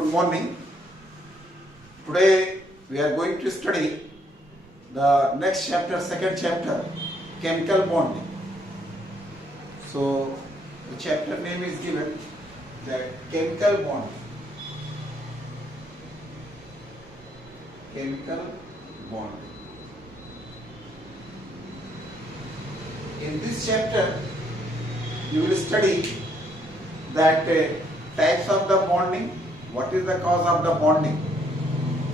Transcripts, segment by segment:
good morning. Today we are going to study the next chapter, second chapter, chemical bonding. So the chapter name is given that chemical bonding. Chemical bonding. In this chapter you will study that types of the bonding, what is the cause of the bonding.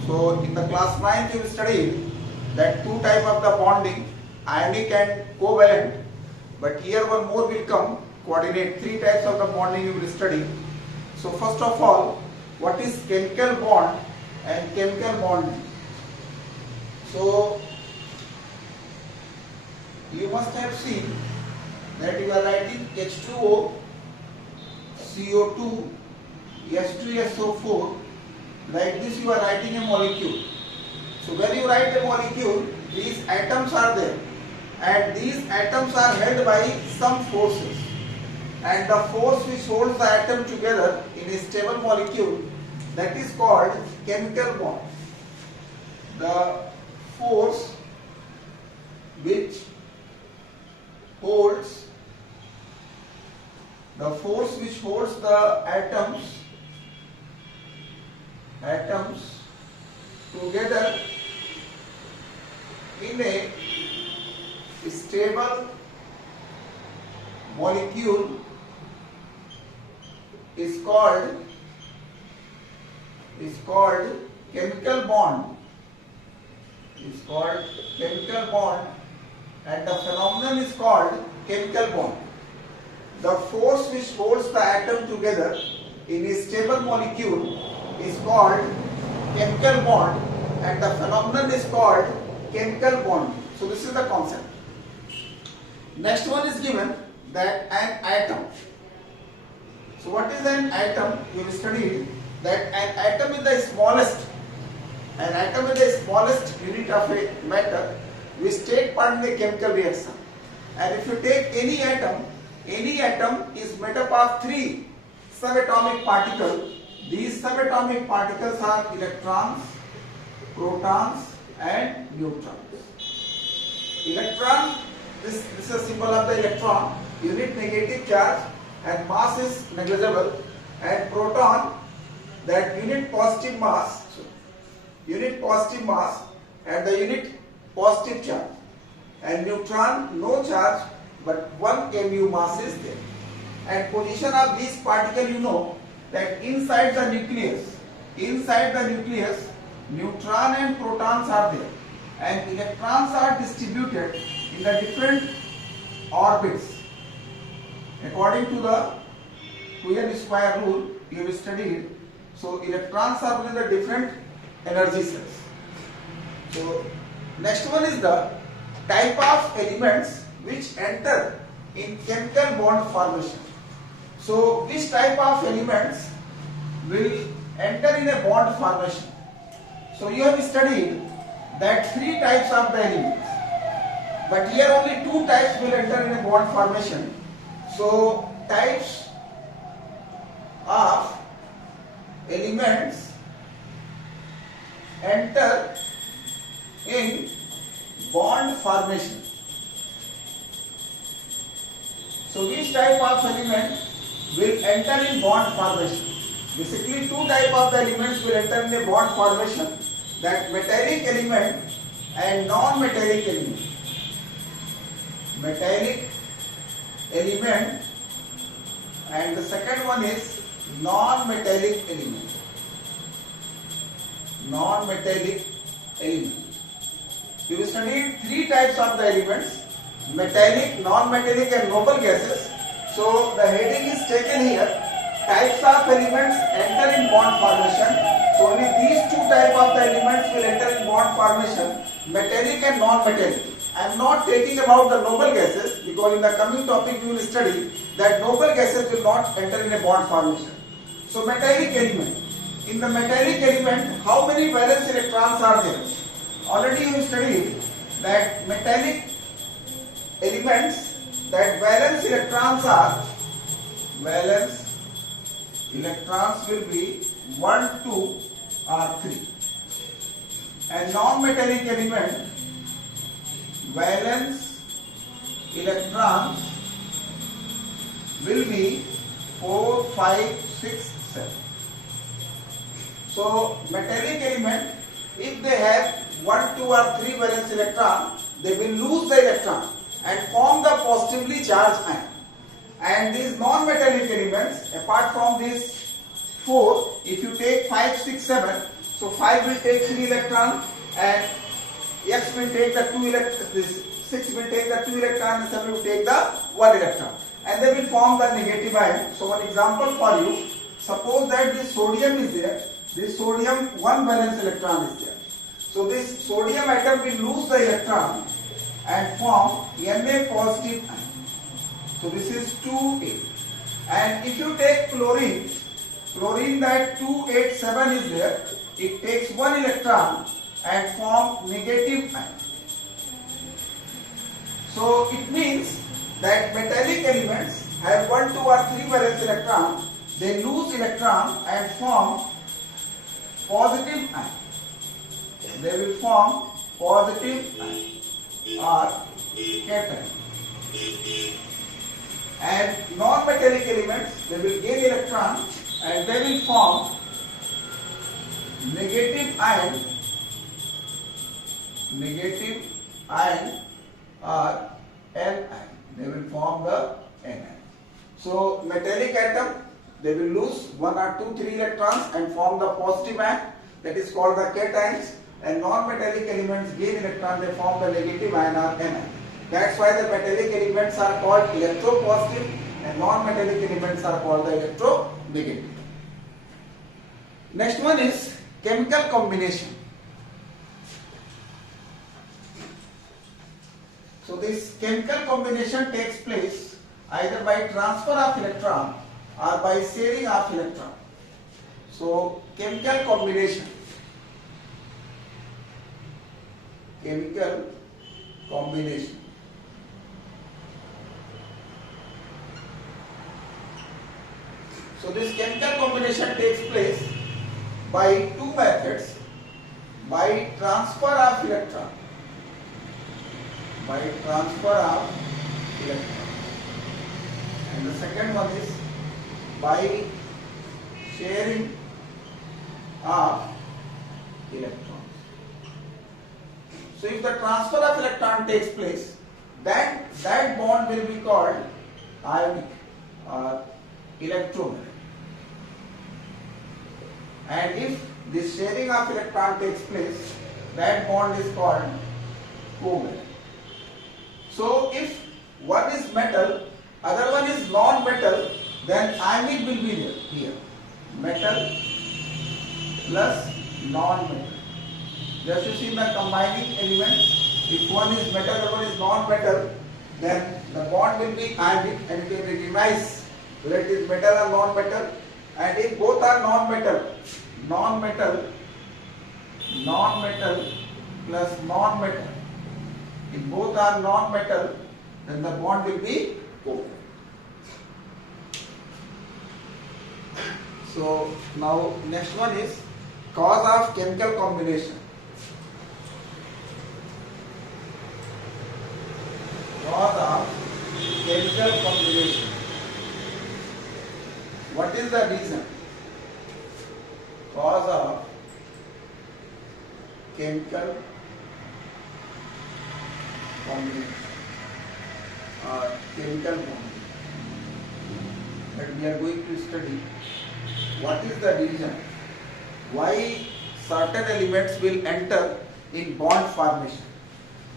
So in the class 9 you will study that two types of the bonding, ionic and covalent, but here one more will come, coordinate. Three types of the bonding you will study. So first of all, what is chemical bond and chemical bonding? So you must have seen that you are writing H2O, CO2, H2SO4. Like this you are writing a molecule. So when you write a molecule, these atoms are there and these atoms are held by some forces, and the force which holds the atom together in a stable molecule, that is called chemical bond. The force which holds the atoms together in a stable molecule is called chemical bond. Is called chemical bond, and the phenomenon is called chemical bond. The force which holds the atom together in a stable molecule is called chemical bond, and the phenomenon is called chemical bond. So this is the concept. Next one is given that an atom. So what is an atom? You will study that an atom is the smallest. An atom is the smallest unit of a matter which take part in a chemical reaction. And if you take any atom is made up of three subatomic particles. These subatomic particles are electrons, protons and neutrons. Electron, this is a symbol of the electron, unit negative charge and mass is negligible, and proton, that unit positive mass and the unit positive charge, and neutron no charge but 1 mu mass is there. And position of these particles, you know that inside the nucleus neutron and protons are there, and electrons are distributed in the different orbits according to the Queen square rule you have studied. So electrons are in the different energy cells. So next one is the type of elements which enter in chemical bond formation. So which type of elements will enter in a bond formation? So you have studied that three types of the elements, but here only two types will enter in a bond formation. So types of elements enter in bond formation. So which type of element will enter in bond formation? Basically two type of the elements will enter in a bond formation, that metallic element and non-metallic element. Metallic element, and the second one is non-metallic element. Non-metallic element. You will study three types of the elements: metallic, non-metallic and noble gases. So the heading is taken here, types of elements enter in bond formation. So only these two types of the elements will enter in bond formation, metallic and non-metallic. I am not taking about the noble gases, because in the coming topic we will study that noble gases will not enter in a bond formation. So metallic element. In the metallic element, how many valence electrons are there? Already you studied that metallic elements, that valence electrons will be 1, 2 or 3. And non-metallic element, valence electrons will be 4, 5, 6, 7. So metallic element, if they have 1, 2 or 3 valence electron, they will lose the electron and form the positively charged ion. And these non-metallic elements, apart from these 4, if you take 5, 6, 7, so 5 will take 3 electron and X will take the 2 electron, this 6 will take the 2 electron and 7 will take the 1 electron. And they will form the negative ion. So one example for you, suppose that this sodium is there, this sodium 1 valence electron is there. So this sodium atom will lose the electron and form Na positive ion. So this is 2A. And if you take chlorine, chlorine that 287 is there, it takes 1 electron and form negative ion. So it means that metallic elements have 1, 2 or 3 valence electron, they lose electron and form positive ion. They will form positive ion or cation. And non-metallic elements, they will gain electron and they will form negative ion or N ion. They will form the N ion. So metallic atom, they will lose 1 or 2, 3 electrons and form the positive ion, that is called the cations. And non-metallic elements gain electron, they form the negative ion or N ion. That's why the metallic elements are called electropositive and non-metallic elements are called the electronegative. Next one is chemical combination. So this chemical combination takes place either by transfer of electron or by sharing of electron. So chemical combination. So this chemical combination takes place by 2 methods, by transfer of electron, and the second one is by sharing of electrons. So if the transfer of electron takes place, that bond will be called ionic or electronegative. And if this sharing of electron takes place, that bond is called covalent. So if one is metal, other one is non-metal, then ionic will be there here. Metal plus non-metal. Just you see the combining elements, if one is metal, other one is non-metal, then the bond will be ionic and you can recognize whether it is metal or non-metal. And if both are non-metal plus non-metal, if both are non-metal, then the bond will be covalent. So now next one is cause of chemical combination. Cause of chemical combination. What is the reason? Cause of chemical combination or chemical bond. But we are going to study what is the reason why certain elements will enter in bond formation.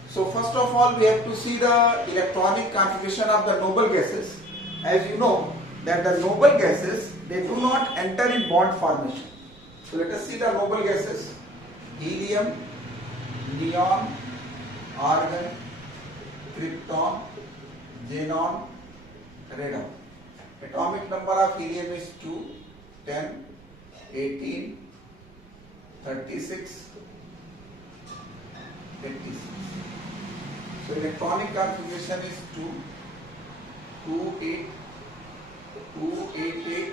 So first of all, we have to see the electronic configuration of the noble gases. As you know that the noble gases, they do not enter in bond formation. So let us see the noble gases: helium, neon, argon, krypton, xenon, radon. Atomic number of helium is 2, 10, 18, 36, 56. So electronic configuration is 2, 2, 8, 2, 8, 8,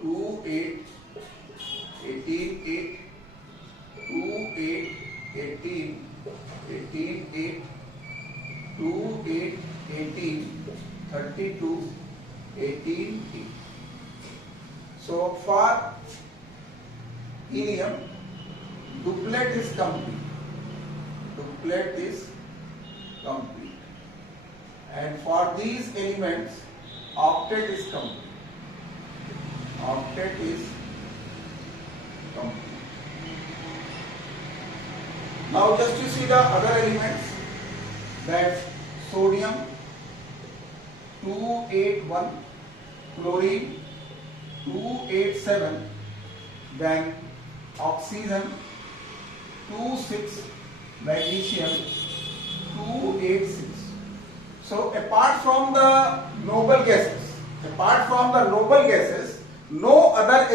2, 8, 18, 8, 2, 8, 18, 18, 8, 2, 8, 18, 32, 18, 8. So for helium, duplet is complete. Duplet is complete. And for these elements, octet is complete. Octet is complete. Now just to see the other elements, that sodium 281, chlorine 287, then oxygen 26, magnesium 286. So apart from the noble gases, no other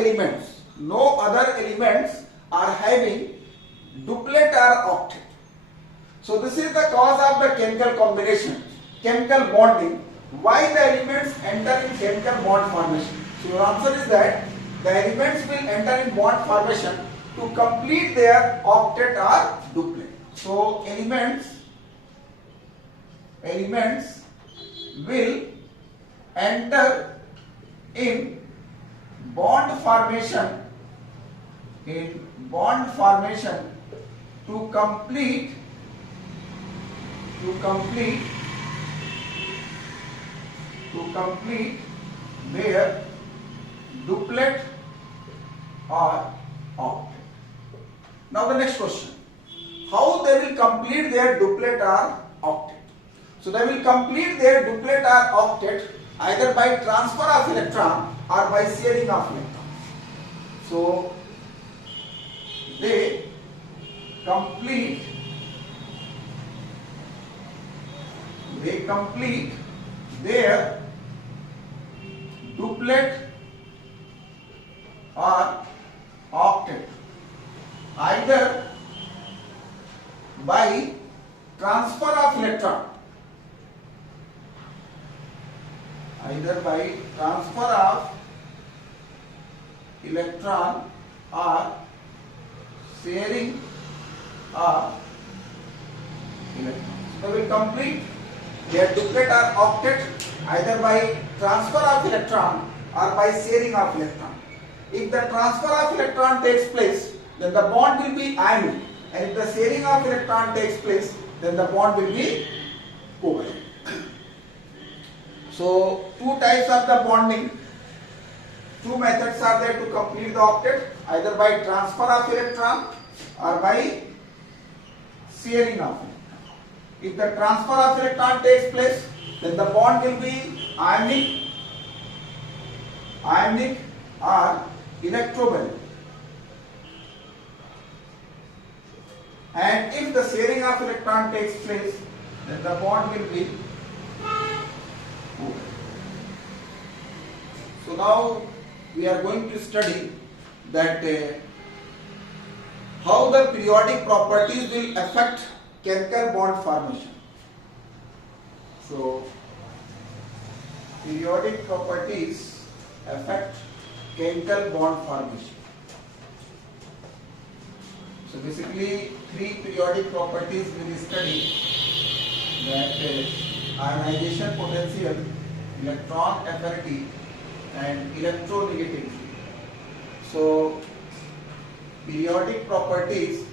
elements are having duplet or octet. So this is the cause of the chemical combination, chemical bonding. Why the elements enter in chemical bond formation? So your answer is that the elements will enter in bond formation to complete their octet or duplet. So elements will enter in bond formation to complete their duplet or octet. Now the next question, how they will complete their duplet or octet? So they will complete their duplet or octet either by transfer of electron or by sharing of electron. So they complete their duplet or octet either by transfer of electron, or sharing of electron. So they will complete their duplet or octet either by transfer of electron or by sharing of electron. If the transfer of electron takes place, then the bond will be ionic, and if the sharing of electron takes place, then the bond will be covalent. So two types of the bonding, two methods are there to complete the octet, either by transfer of electron or by sharing of electron. If the transfer of electron takes place, then the bond will be ionic or electrovalent. And if the sharing of electron takes place, then the bond will be covalent. So now we are going to study that how the periodic properties will affect chemical bond formation. So periodic properties affect chemical bond formation. So basically three periodic properties we will study, that ionization potential, electron affinity and electronegativity. So periodic properties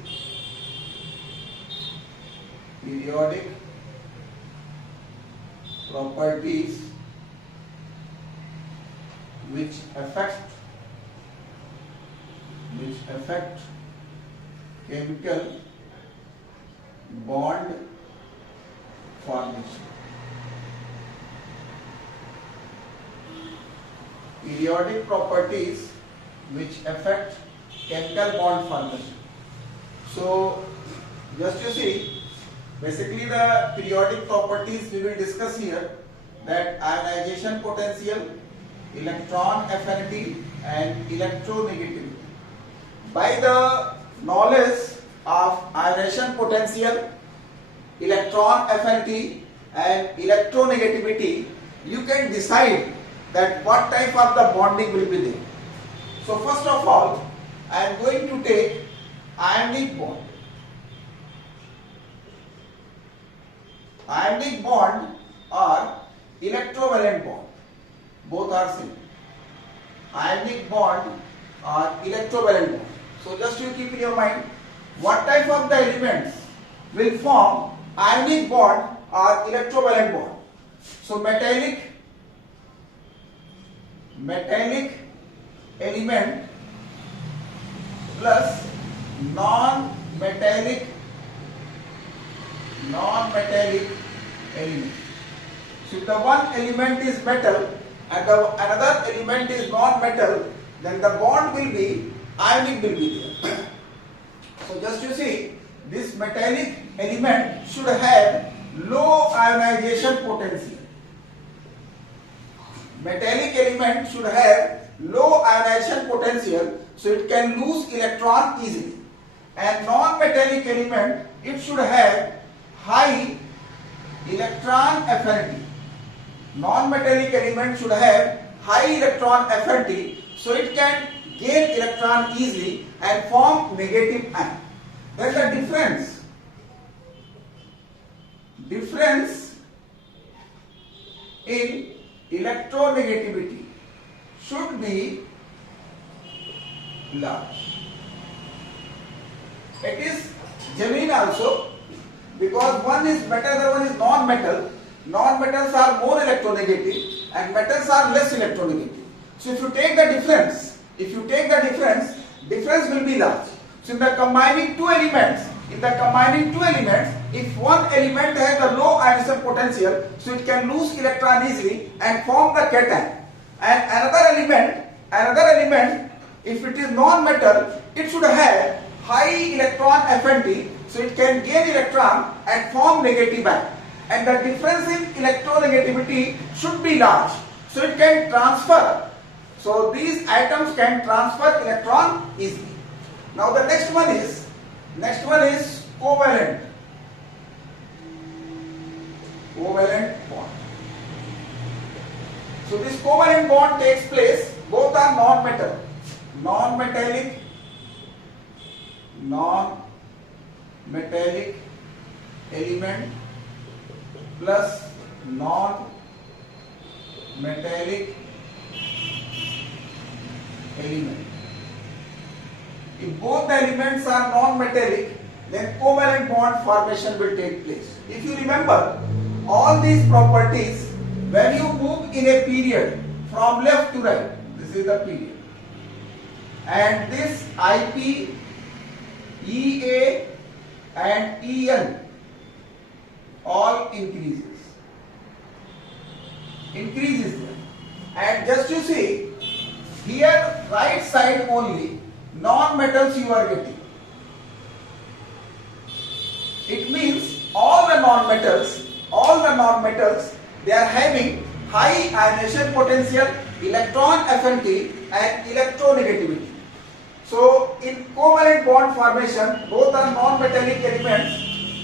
which affect chemical bond formation. Periodic properties which affect chemical bond formation. So just you see, basically the periodic properties we will discuss here, that ionization potential, electron affinity and electronegativity. By the knowledge of ionization potential, electron affinity and electronegativity, you can decide that what type of the bonding will be there. So first of all, I am going to take ionic bond. Ionic bond or electrovalent bond. Both are same. Ionic bond or electrovalent bond. So just you keep in your mind what type of the elements will form ionic bond or electrovalent bond. So metallic element plus non-metallic element. So if the one element is metal and the another element is non-metal, then the bond will be ionic will be there. So just you see, this metallic element should have low ionization potential. Metallic element should have low ionization potential, so it can lose electron easily. And non-metallic element, it should have high electron affinity. Non-metallic element should have high electron affinity, so it can gain electron easily and form negative ion. Then the difference in electronegativity should be large. It is genuine also, because one is metal, the other one is non-metal. Non-metals are more electronegative and metals are less electronegative. So if you take the difference, difference will be large. So in the combining two elements, if one element has a low ionization potential, so it can lose electron easily and form the cation. And another element, if it is non-metal, it should have high electron affinity, so it can gain electron and form negative ion. And the difference in electronegativity should be large, so it can transfer. So these atoms can transfer electron easily. Now the next one is covalent bond. So this covalent bond takes place, both are non-metal, non-metallic element plus non-metallic element. If both the elements are non-metallic, then covalent bond formation will take place. If you remember all these properties, when you move in a period from left to right, this is the period, and this IP, EA and EN all increases there. And just you see, here right side only non-metals you are getting. It means all the non-metals, they are having high ionization potential, electron affinity and electronegativity. So in covalent bond formation, both are non-metallic elements.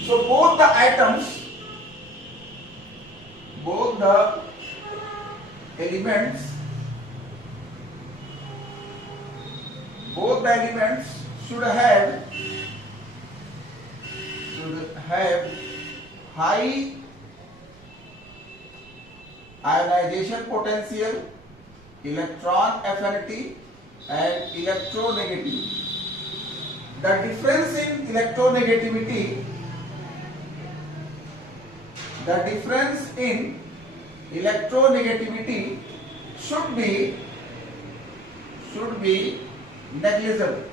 So both the elements should have high ionization potential, electron affinity and electronegativity. The difference in electronegativity should be negligible.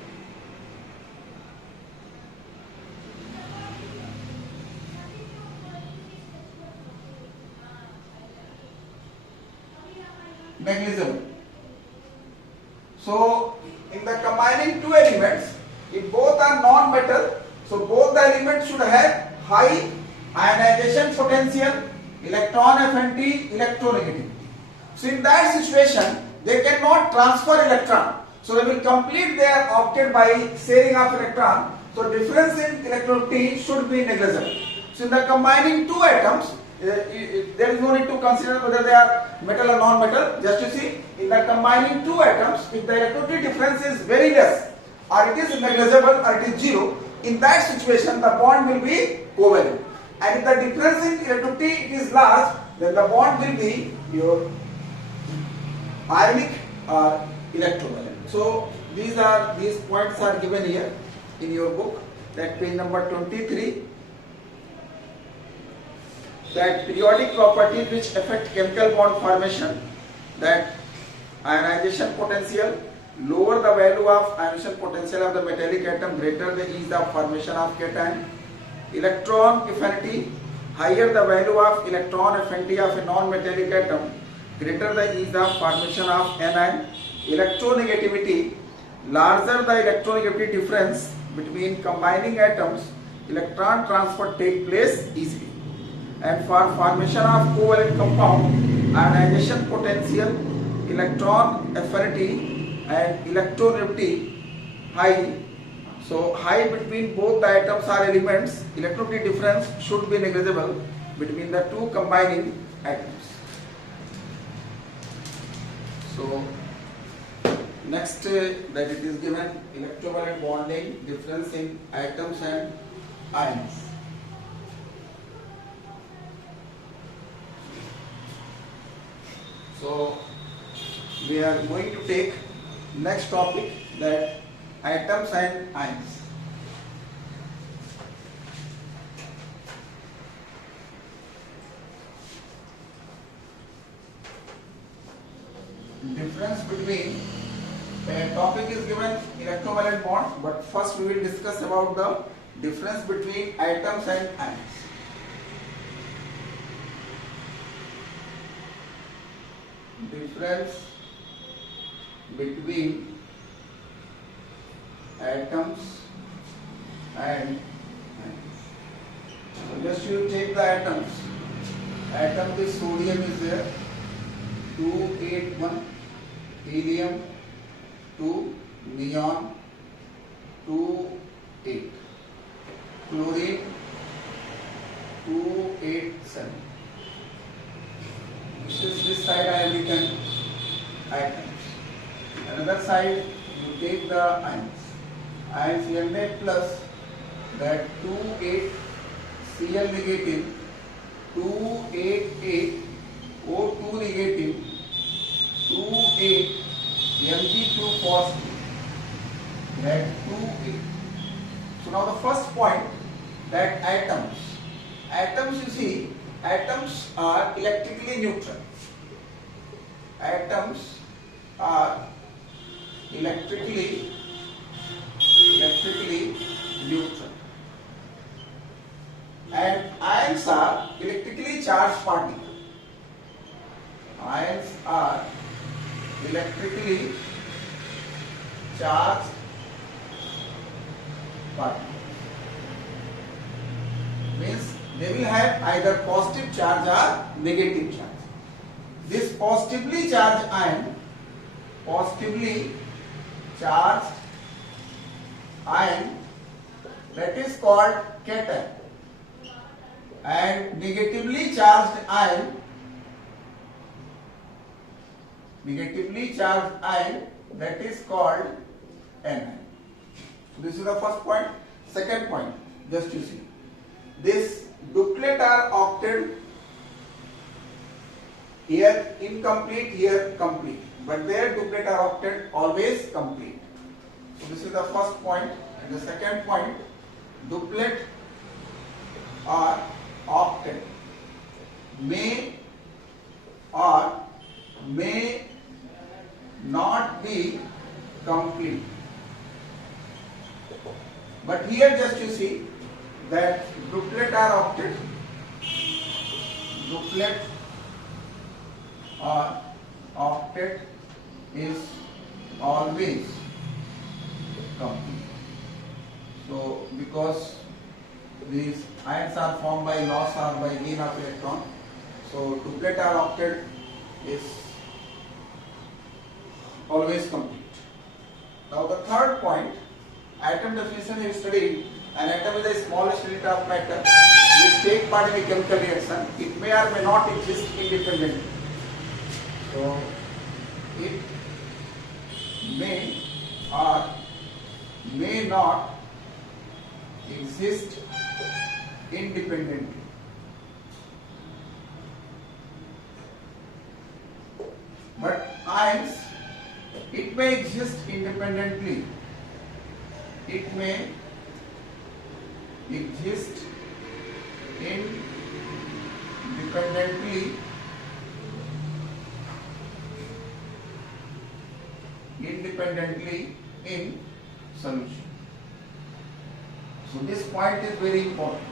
So in the combining two elements, if both are non-metal, so both the elements should have high ionization potential, electron affinity, electronegativity. So in that situation, they cannot transfer electron. So they will complete their octet by sharing of electron. So difference in electronegativity should be negligible. So in the combining two atoms, there is no need to consider whether they are metal or non-metal. Just you see, in the combining two atoms, if the electronegativity difference is very less, or it is negligible, or it is zero, in that situation the bond will be covalent. And if the difference in electronegativity is large, then the bond will be your ionic or electrovalent. So these points are given here in your book, that page number 23. That periodic properties which affect chemical bond formation, that ionization potential, lower the value of ionization potential of the metallic atom, greater the is the formation of cation. Electron affinity, higher the value of electron affinity of a non-metallic atom, greater the is the formation of anion. Electronegativity, larger the electronegativity difference between combining atoms, electron transfer take place easily. And for formation of covalent compound, ionization potential, electron affinity and electronegativity high. So high between both the atoms or elements, electronegativity difference should be negligible between the two combining atoms. So next, that it is given electrovalent bonding, difference in atoms and ions. So we are going to take next topic, that atoms and ions. Difference between, topic is given electrovalent bond, but first we will discuss about the difference between atoms and ions. Difference between atoms and ions. So just you take the atoms. Atom with sodium is there, 281, helium 2, neon 28, chlorine 287. This side I have written atoms. Another side you take the ions. Ions Na plus, that 28 Cl negative, 288 O2 negative, 28 Mg2 positive, that 28. So now the first point, that atoms. Atoms, you see, atoms are electrically neutral. Atoms are electrically neutral. And ions are electrically charged particles. Ions are electrically charged particles. Means they will have either positive charge or negative charge. This positively charged ion, that is called cation, and negatively charged ion, that is called anion. So this is the first point. Second point, just you see, this duplet or octet, here incomplete, here complete, but there duplet or octet always complete. So this is the first point. And the second point, duplet or octet may or may not be complete. But here just you see that duplet or octet, is always complete. So because these ions are formed by loss or by gain of electron, so duplet or octet is always complete. Now the third point, atom definition you studied An atom is the smallest unit of matter which take part in a chemical reaction. It may or may not exist independently. So it may or may not exist independently. But ions, it may exist independently. It may exist independently in solution. So this point is very important.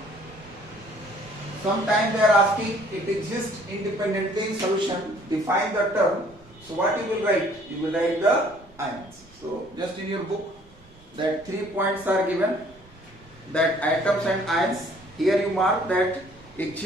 Sometimes they are asking it exists independently in solution. Define the term. So what you will write? You will write the ions. So just in your book that 3 points are given, that atoms and ions. Here you mark that exist